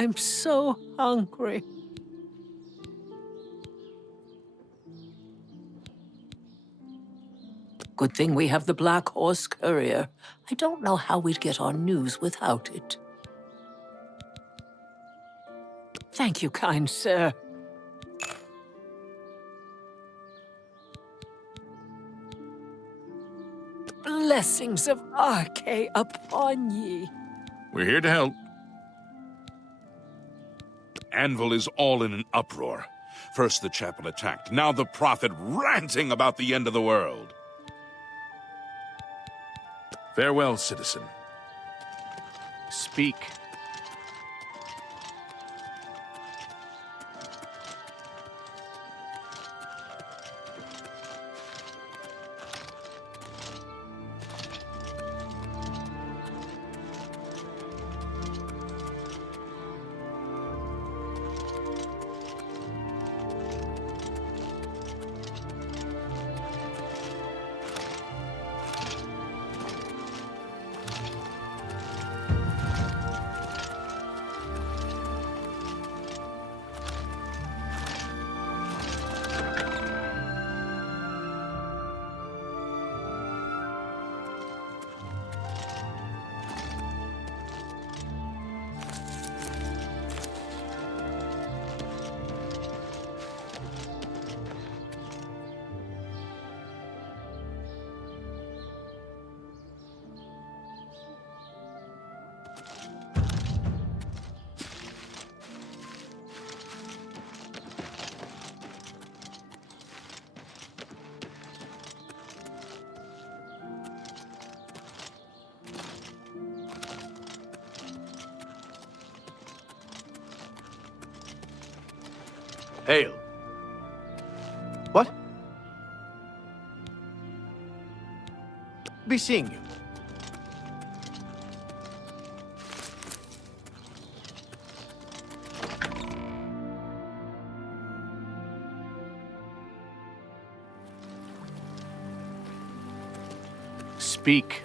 I'm so hungry. Good thing we have the Black Horse Courier. I don't know how we'd get our news without it. Thank you, kind sir. Blessings of Arche upon ye. We're here to help. Anvil is all in an uproar. First the chapel attacked, now the prophet ranting about the end of the world. Farewell, citizen. Speak. Hail. What? Be seeing you. Speak.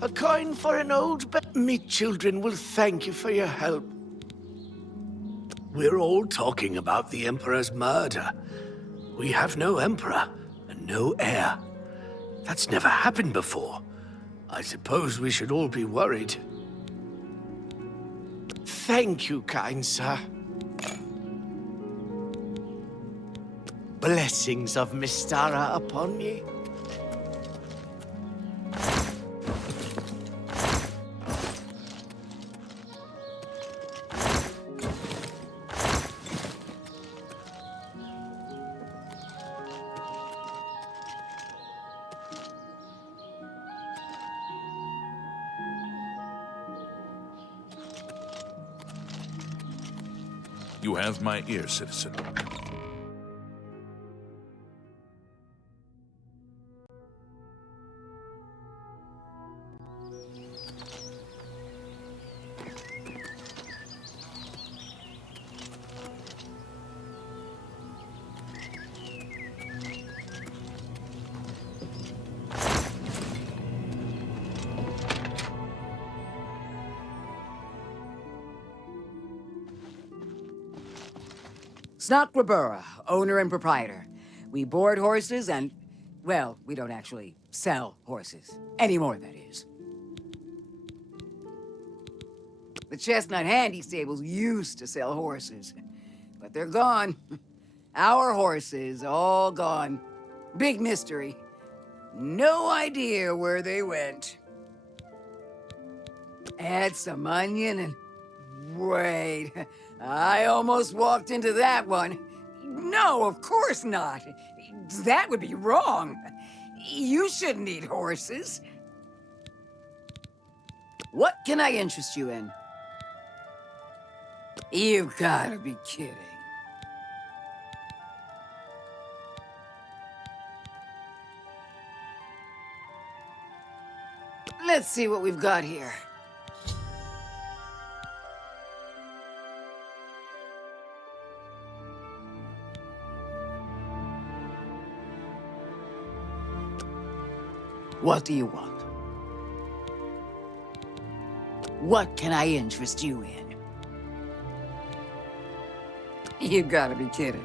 A coin for an old me children will thank you for your help. We're all talking about the Emperor's murder. We have no Emperor and no heir. That's never happened before. I suppose we should all be worried. Thank you, kind sir. Blessings of Mystara upon ye. You have my ear, citizen. Snakrabura, owner and proprietor. We board horses and, well, we don't actually sell horses. Anymore, that is. The Chestnut Handy Stables used to sell horses, but they're gone. Our horses, all gone. Big mystery. No idea where they went. Add some onion and... Wait, I almost walked into that one. No, of course not. That would be wrong. You shouldn't eat horses. What can I interest you in? You've gotta be kidding. Let's see what we've got here. What do you want? What can I interest you in? You gotta be kidding.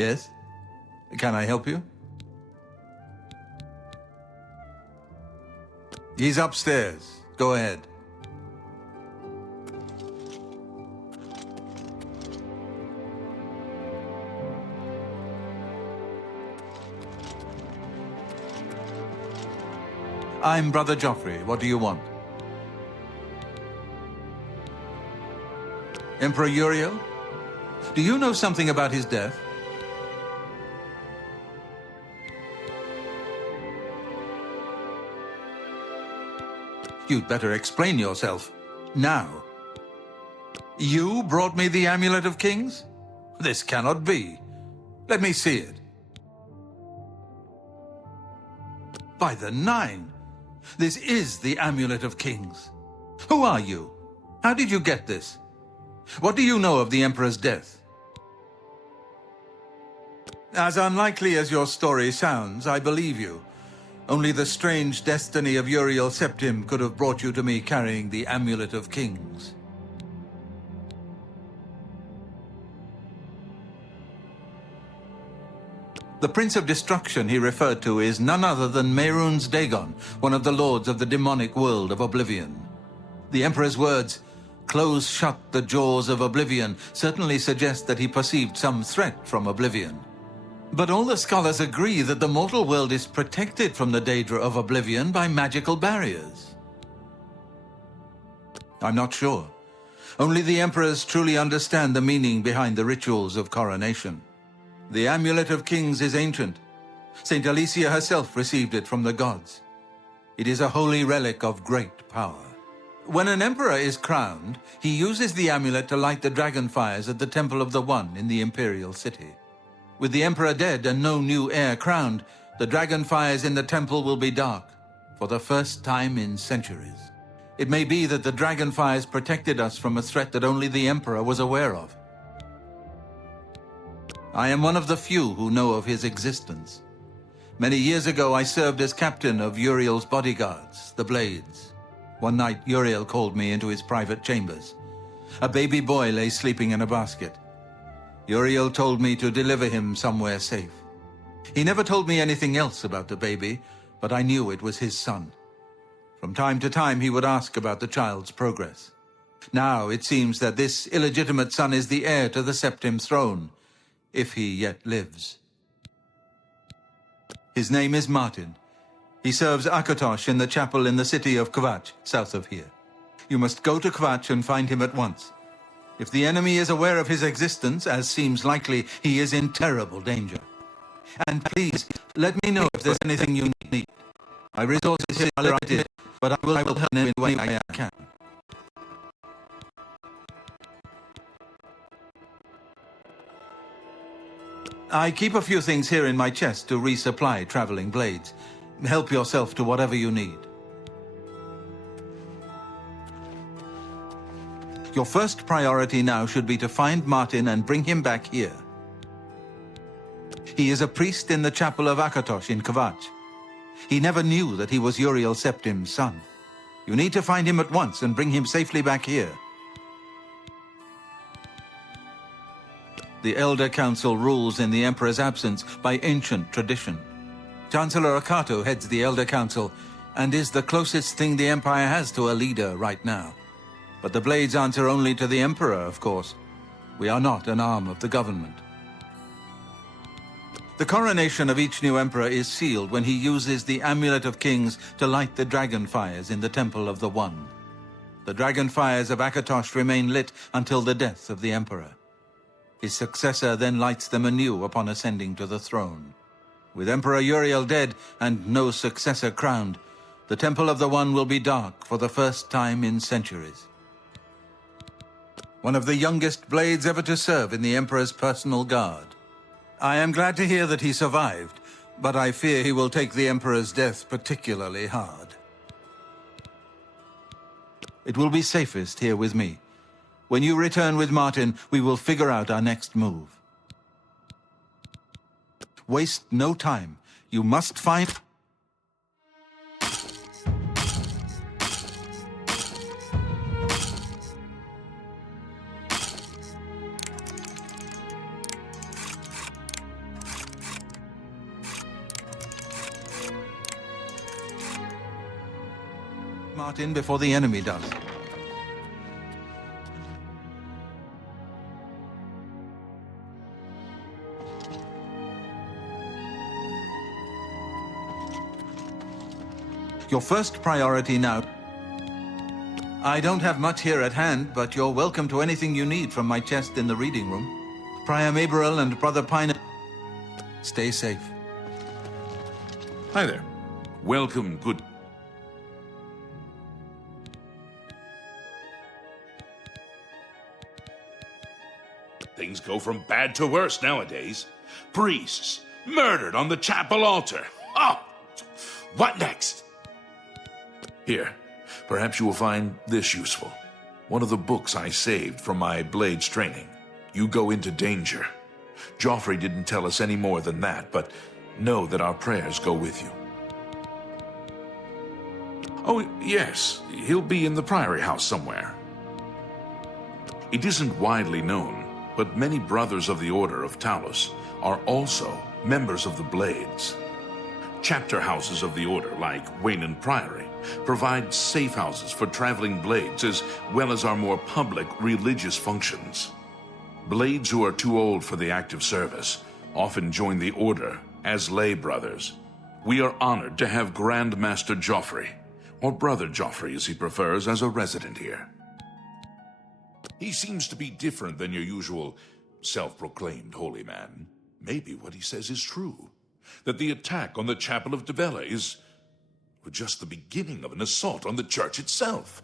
Yes? Can I help you? He's upstairs. Go ahead. I'm Brother Jauffre. What do you want? Emperor Uriel? Do you know something about his death? You'd better explain yourself. Now. You brought me the Amulet of Kings? This cannot be. Let me see it. By the Nine! This is the Amulet of Kings. Who are you? How did you get this? What do you know of the Emperor's death? As unlikely as your story sounds, I believe you. Only the strange destiny of Uriel Septim could have brought you to me carrying the Amulet of Kings. The Prince of Destruction he referred to is none other than Mehrunes Dagon, one of the lords of the demonic world of Oblivion. The Emperor's words, "Close shut the jaws of Oblivion," certainly suggest that he perceived some threat from Oblivion. But all the scholars agree that the mortal world is protected from the Daedra of Oblivion by magical barriers. I'm not sure. Only the Emperors truly understand the meaning behind the rituals of coronation. The Amulet of Kings is ancient. Saint Alicia herself received it from the gods. It is a holy relic of great power. When an emperor is crowned, he uses the amulet to light the dragon fires at the Temple of the One in the Imperial City. With the emperor dead and no new heir crowned, the dragon fires in the temple will be dark, for the first time in centuries. It may be that the dragon fires protected us from a threat that only the emperor was aware of. I am one of the few who know of his existence. Many years ago, I served as captain of Uriel's bodyguards, the Blades. One night, Uriel called me into his private chambers. A baby boy lay sleeping in a basket. Uriel told me to deliver him somewhere safe. He never told me anything else about the baby, but I knew it was his son. From time to time, he would ask about the child's progress. Now it seems that this illegitimate son is the heir to the Septim throne, if he yet lives. His name is Martin. He serves Akatosh in the chapel in the city of Quaxxy, south of here. You must go to Quaxxy and find him at once. If the enemy is aware of his existence, as seems likely, he is in terrible danger. And please, let me know if there's anything you need. My resources here are limited, but I will help in any way I can. I keep a few things here in my chest to resupply traveling blades. Help yourself to whatever you need. Your first priority now should be to find Martin and bring him back here. He is a priest in the chapel of Akatosh in Quaxxy. He never knew that he was Uriel Septim's son. You need to find him at once and bring him safely back here. The Elder Council rules in the Emperor's absence by ancient tradition. Chancellor Akato heads the Elder Council and is the closest thing the Empire has to a leader right now. But the Blades answer only to the Emperor, of course. We are not an arm of the government. The coronation of each new Emperor is sealed when he uses the Amulet of Kings to light the dragon fires in the Temple of the One. The dragon fires of Akatosh remain lit until the death of the Emperor. His successor then lights them anew upon ascending to the throne. With Emperor Uriel dead and no successor crowned, the Temple of the One will be dark for the first time in centuries. One of the youngest Blades ever to serve in the Emperor's personal guard. I am glad to hear that he survived, but I fear he will take the Emperor's death particularly hard. It will be safest here with me. When you return with Martin, we will figure out our next move. Waste no time. You must find... Martin before the enemy does. Your first priority now. I don't have much here at hand, but you're welcome to anything you need from my chest in the reading room. Prior Maberel and Brother Pine. Stay safe. Hi there. Welcome, good... Things go from bad to worse nowadays. Priests murdered on the chapel altar. Oh! What next? Here, perhaps you will find this useful. One of the books I saved from my blades training. You go into danger. Jauffre didn't tell us any more than that, but know that our prayers go with you. Oh, yes, he'll be in the Priory House somewhere. It isn't widely known, but many brothers of the Order of Talos are also members of the Blades. Chapter houses of the Order, like Wayne Priory, provide safe houses for traveling blades as well as our more public religious functions. Blades who are too old for the active service often join the Order as lay brothers. We are honored to have Grand Master Jauffre, or Brother Jauffre as he prefers, as a resident here. He seems to be different than your usual self-proclaimed holy man. Maybe what he says is true, that the attack on the Chapel of Dibella is just the beginning of an assault on the church itself.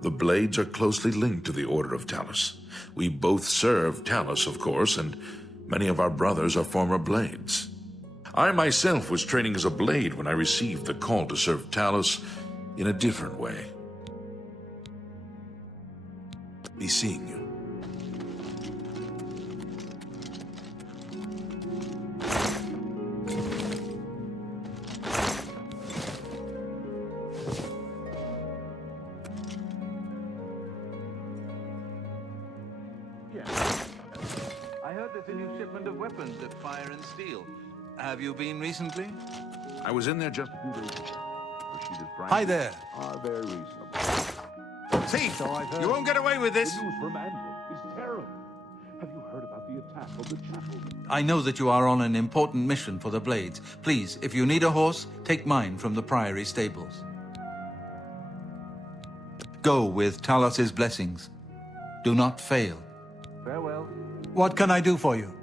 The Blades are closely linked to the Order of Talos. We both serve Talos, of course, and many of our brothers are former Blades. I myself was training as a Blade when I received the call to serve Talos in a different way. Be seeing you. I heard there's a new shipment of weapons at Fire and Steel. Have you been recently? I was in there just a few days ago. Rashida's prices Hi there. are very reasonable. See, you won't get away with this. The news from Andor is terrible. Have you heard about the attack on the chapel? I know that you are on an important mission for the Blades. Please, if you need a horse, take mine from the Priory stables. Go with Talos's blessings. Do not fail. Farewell. What can I do for you?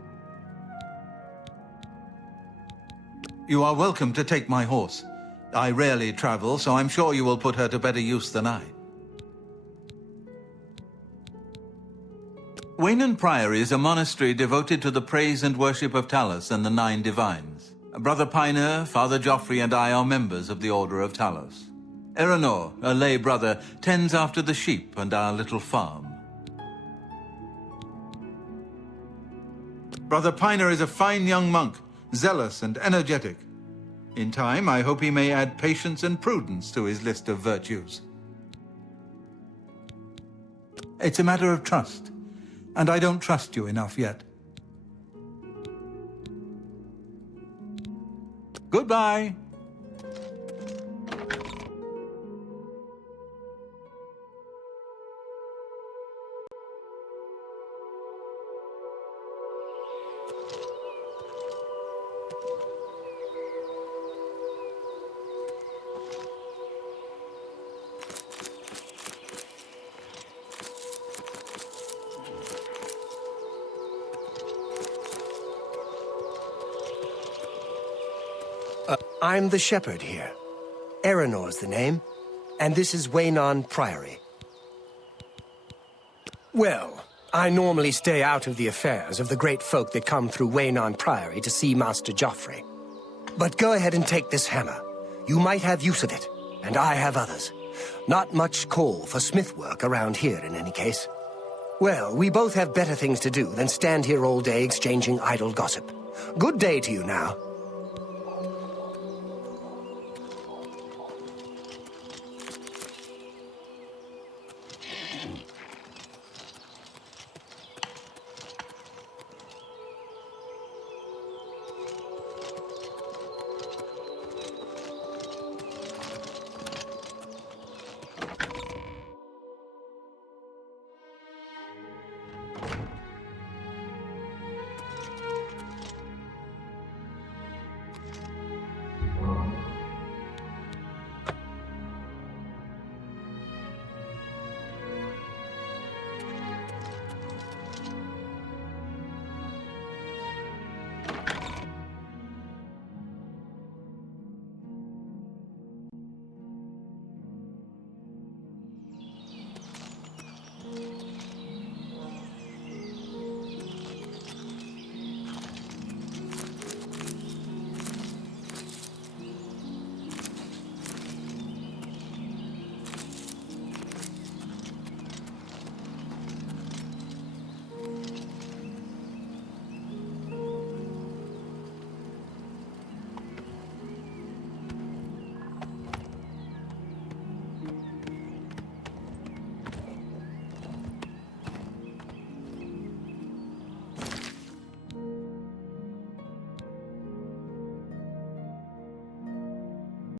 You are welcome to take my horse. I rarely travel, so I'm sure you will put her to better use than I. Wayne Priory is a monastery devoted to the praise and worship of Talos and the Nine Divines. Brother Piner, Father Jauffre, and I are members of the Order of Talos. Eranor, a lay brother, tends after the sheep and our little farm. Brother Piner is a fine young monk, zealous and energetic. In time, I hope he may add patience and prudence to his list of virtues. It's a matter of trust, and I don't trust you enough yet. Goodbye. I'm the shepherd here. Eranor's the name, and this is Wayne Priory. Well, I normally stay out of the affairs of the great folk that come through Wayne Priory to see Master Jauffre. But go ahead and take this hammer. You might have use of it, and I have others. Not much call for smith work around here in any case. Well, we both have better things to do than stand here all day exchanging idle gossip. Good day to you now.